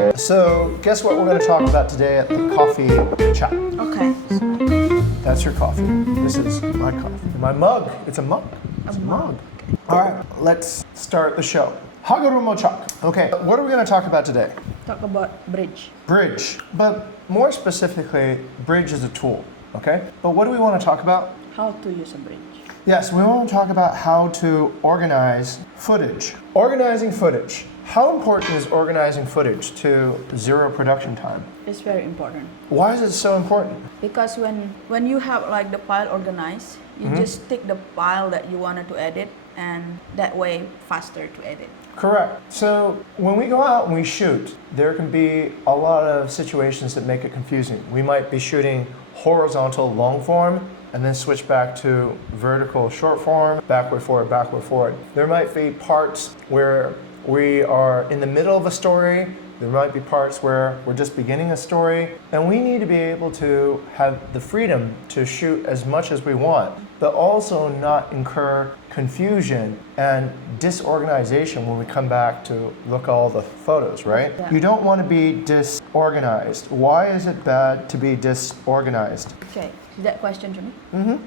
Okay, so guess what we're going to talk about today at the coffee chat? Okay. That's your coffee. This is my coffee. My mug. It's a mug. It's a mug. All right, let's start the show. Hagoromochak. Okay, what are we going to talk about today? Talk about bridge. Bridge, but more specifically, bridge is a tool, okay? But what do we want to talk about? How to use a bridge. Yes, we want to talk about how to organize footage. Organizing footage. How important is organizing footage to zero production time? It's very important Why is it so important? because when you have like the file organized, you just take the file that you wanted to edit, and that way faster to edit. Correct. So when we go out and we shoot, there can be a lot of situations that make it confusing. We might be shooting horizontal long form and then switch back to vertical short form, backward, forward, backward, forward. There might be parts where we are in the middle of a story. There might be parts where we're just beginning a story, and we need to be able to have the freedom to shoot as much as we want, but also not incur confusion and disorganization when we come back to look at all the photos, right? Yeah. You don't want to be disorganized. Why is it bad to be disorganized? Okay, is that question to me?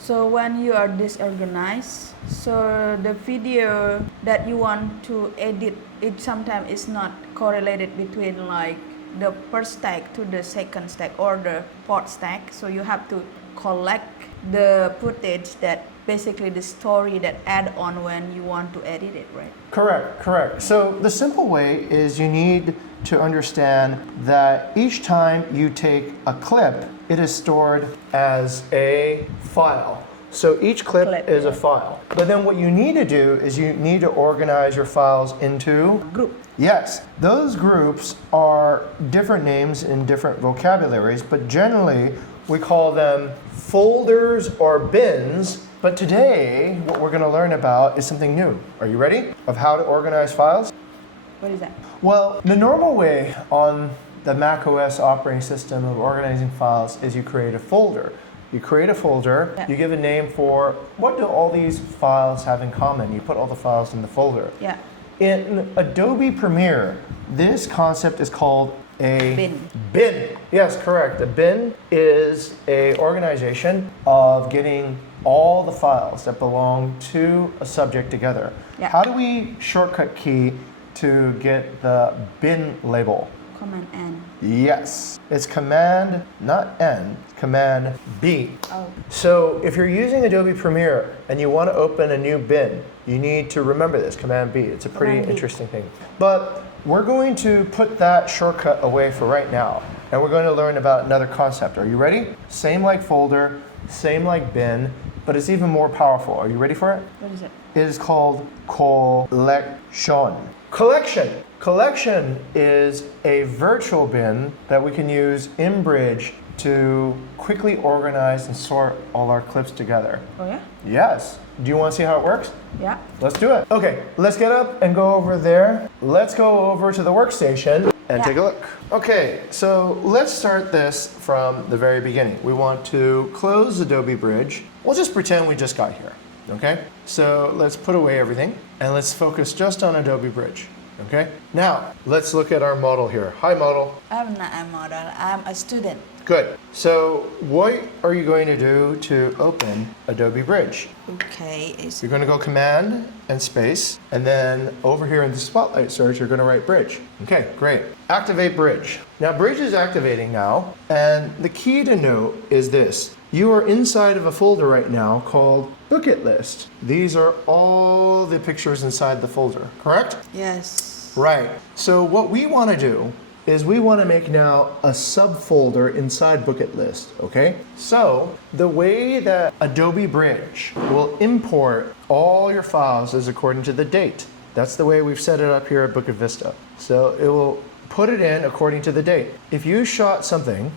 So when you are disorganized, so the video that you want to edit, it sometimes is not correlated between like the first stack to the second stack or the fourth stack. So you have to collect the footage that basically the story that add on when you want to edit it, right? Correct. So the simple way is you need to understand that each time you take a clip, it is stored as a file. So each clip is a file. But then what you need to do is you need to organize your files into Group. Yes, those groups are different names in different vocabularies, but generally we call them folders or bins. But today, what we're going to learn about is something new. Are you ready? Of how to organize files? What is that? Well, the normal way on the Mac OS operating system of organizing files is you create a folder. You create a folder, Yeah. you give a name for what do all these files have in common. You put all the files in the folder. Yeah. In Adobe Premiere, this concept is called a Bin. Yes, correct. A bin is a organization of getting all the files that belong to a subject together. Yeah. How do we shortcut key to get the bin label? Command N. Yes, it's Command, not N, Command B. Oh. So if you're using Adobe Premiere and you want to open a new bin, you need to remember this, Command B. It's a pretty Command B. interesting thing. But we're going to put that shortcut away for right now, and we're going to learn about another concept. Are you ready? Same like folder, same like bin, but it's even more powerful. Are you ready for it? What is it? It is called collection. Collection is a virtual bin that we can use in Bridge to quickly organize and sort all our clips together. Oh yeah? Yes. Do you want to see how it works? Yeah. Let's do it. Okay, let's get up and go over there. Let's go over to the workstation and take a look. Okay, so let's start this from the very beginning. We want to close Adobe Bridge. We'll just pretend we just got here, okay? So let's put away everything and let's focus just on Adobe Bridge, okay? Now, let's look at our model here. Hi, model. I'm not a model, I'm a student. Good. So what are you going to do to open Adobe Bridge? Okay, You're going to go Command and space, and then over here in the Spotlight search, you're going to write Bridge. Okay, great. Activate Bridge. Now, Bridge is activating now, and the key to note is this. You are inside of a folder right now called Bucket List. These are all the pictures inside the folder, correct? Yes. Right. So what we want to do is we want to make now a subfolder inside Bucket List, okay? So the way that Adobe Bridge will import all your files is according to the date. That's the way we've set it up here at Bukit Vista. So it will put it in according to the date. If you shot something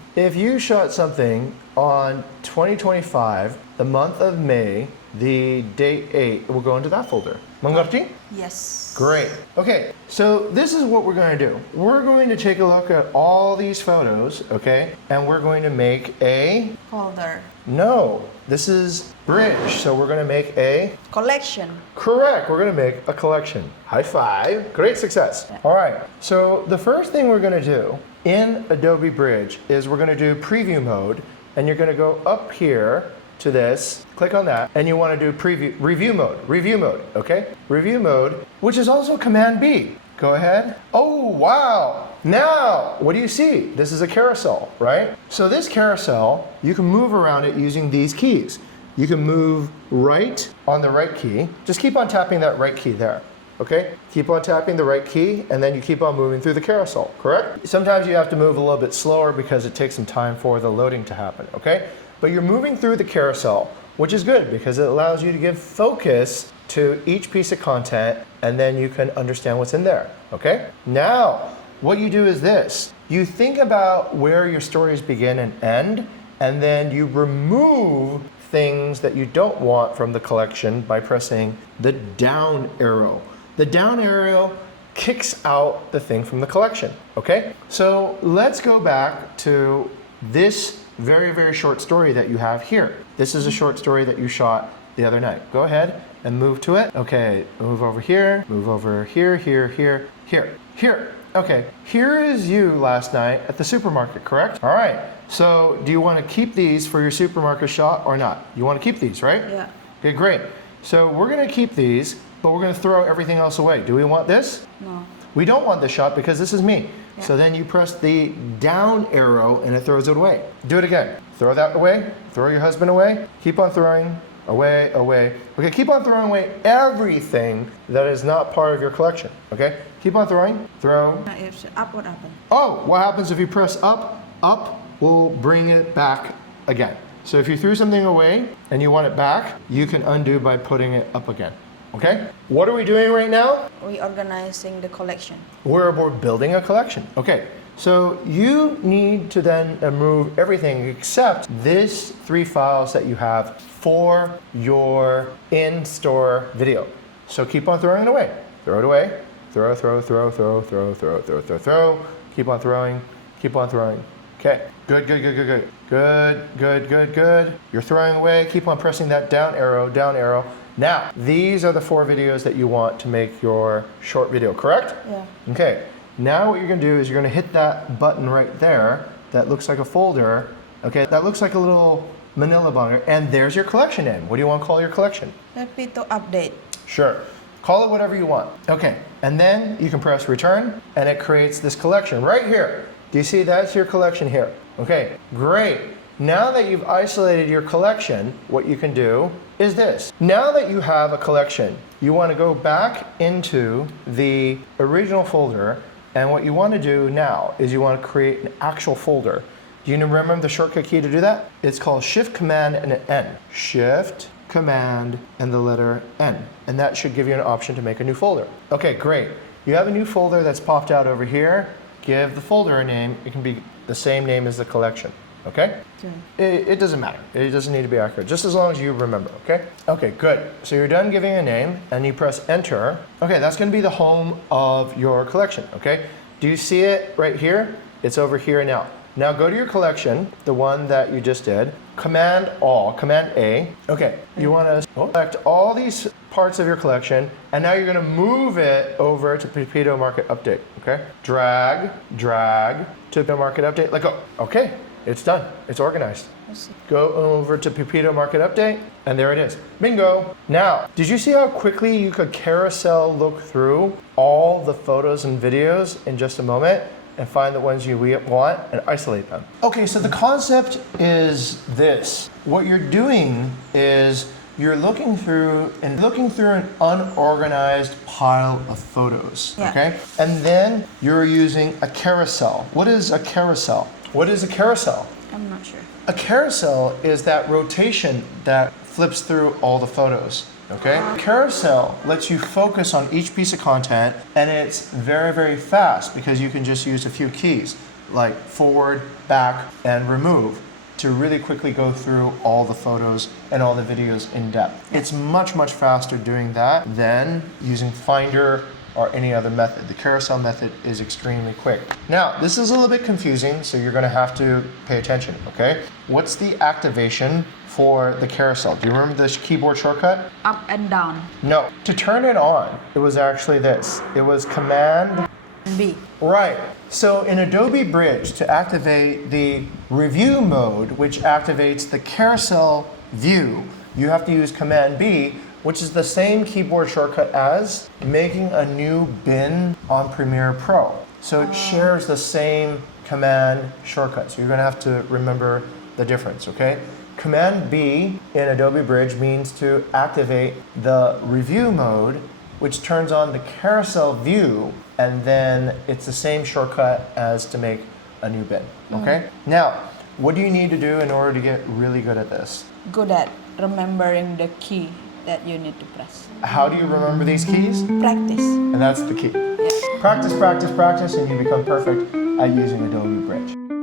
on 2025, the month of May, the date 8, it will go into that folder. Mengerti? Yes. Great. Okay, So this is what we're going to do. We're going to take a look at all these photos, okay? And we're going to make a... Folder. No, this is Bridge. So we're going to make a... Collection. Correct. We're going to make a collection. High five. Great success. Yeah. All right. So the first thing we're going to do in Adobe Bridge is we're going to do preview mode. And you're going to go up here to this, click on that, and you want to do review mode, okay? Review mode, which is also Command B. Go ahead. Oh, wow. Now, what do you see? This is a carousel, right? So this carousel, you can move around it using these keys. You can move right on the right key. Just keep on tapping that right key there. Okay? Keep on tapping the right key, and then you keep on moving through the carousel, correct? Sometimes you have to move a little bit slower because it takes some time for the loading to happen, okay? But you're moving through the carousel, which is good because it allows you to give focus to each piece of content, and then you can understand what's in there, okay? Now, what you do is this. You think about where your stories begin and end, and then you remove things that you don't want from the collection by pressing the down arrow. The down arrow kicks out the thing from the collection, okay? So let's go back to this very, very short story that you have here. This is a short story that you shot the other night. Go ahead and move to it. Okay, move over here, move over here, here, here, here, here. Okay, here is you last night at the supermarket, correct? All right, so do you want to keep these for your supermarket shot or not? You want to keep these, right? Yeah. Okay, great. So we're going to keep these, but we're going to throw everything else away. Do we want this? No. We don't want this shot because this is me. Yeah. So then you press the down arrow and it throws it away. Do it again. Throw that away. Throw your husband away. Keep on throwing away, away. Okay, keep on throwing away everything that is not part of your collection. Okay, keep on throwing. Throw. If up, what happened? Oh, what happens if you press up? Up will bring it back again. So if you threw something away and you want it back, you can undo by putting it up again. Okay? What are we doing right now? We organizing the collection. We're building a collection. Okay, so you need to then remove everything except these 3 files that you have for your in-store video. So keep on throwing it away. Throw it away. Throw, throw, throw, throw, throw, throw, throw, throw, throw. Keep on throwing. Keep on throwing. Okay, good, good, good, good, good. Good, good, good, good. You're throwing away. Keep on pressing that down arrow, down arrow. Now, these are the 4 videos that you want to make your short video, correct? Yeah. Okay, now what you're gonna do is you're gonna hit that button right there that looks like a folder, okay, that looks like a little manila binder, and there's your collection name. What do you want to call your collection? Happy to update. Sure, call it whatever you want. Okay, and then you can press return, and it creates this collection right here. Do you see that's your collection here? Okay, great. Now that you've isolated your collection, what you can do is this. Now that you have a collection, you want to go back into the original folder, and what you want to do now is you want to create an actual folder. Do you remember the shortcut key to do that? It's called Shift, Command, and an N. Shift, Command, and the letter N. And that should give you an option to make a new folder. Okay, great. You have a new folder that's popped out over here. Give the folder a name. It can be the same name as the collection. Okay? It doesn't matter. It doesn't need to be accurate, just as long as you remember, okay? Okay, good. So you're done giving a name, and you press enter. Okay, that's gonna be the home of your collection, okay? Do you see it right here? It's over here now. Now go to your collection, the one that you just did, Command All, Command A. Okay, you wanna select all these parts of your collection, and now you're gonna move it over to Pepito Market Update, okay? Drag, drag to the Market Update, let go. Okay. It's done. It's organized. Go over to Pepito Market Update, and there it is. Bingo. Now, did you see how quickly you could carousel look through all the photos and videos in just a moment and find the ones you want and isolate them? Okay, so the concept is this. What you're doing is you're looking through an unorganized pile of photos, Yeah. okay? And then you're using a carousel. What is a carousel? What is a carousel? I'm not sure. A carousel is that rotation that flips through all the photos, okay? Carousel lets you focus on each piece of content, and it's very, very fast because you can just use a few keys like forward, back, and remove to really quickly go through all the photos and all the videos in depth. It's much, much faster doing that than using Finder or any other method. The carousel method is extremely quick. Now, this is a little bit confusing, so you're going to have to pay attention, okay? What's the activation for the carousel? Do you remember this keyboard shortcut? Up and down. No. To turn it on, it was actually this. It was Command B. Right. So in Adobe Bridge, to activate the review mode, which activates the carousel view, you have to use Command B, which is the same keyboard shortcut as making a new bin on Premiere Pro. So it shares the same command shortcut. So you're going to have to remember the difference, okay? Command B in Adobe Bridge means to activate the review mode, which turns on the carousel view, and then it's the same shortcut as to make a new bin, okay? Now, what do you need to do in order to get really good at this? Good at remembering the key that you need to press. How do you remember these keys? Practice. And that's the key. Yeah. Practice, practice, practice, and you become perfect at using Adobe Bridge.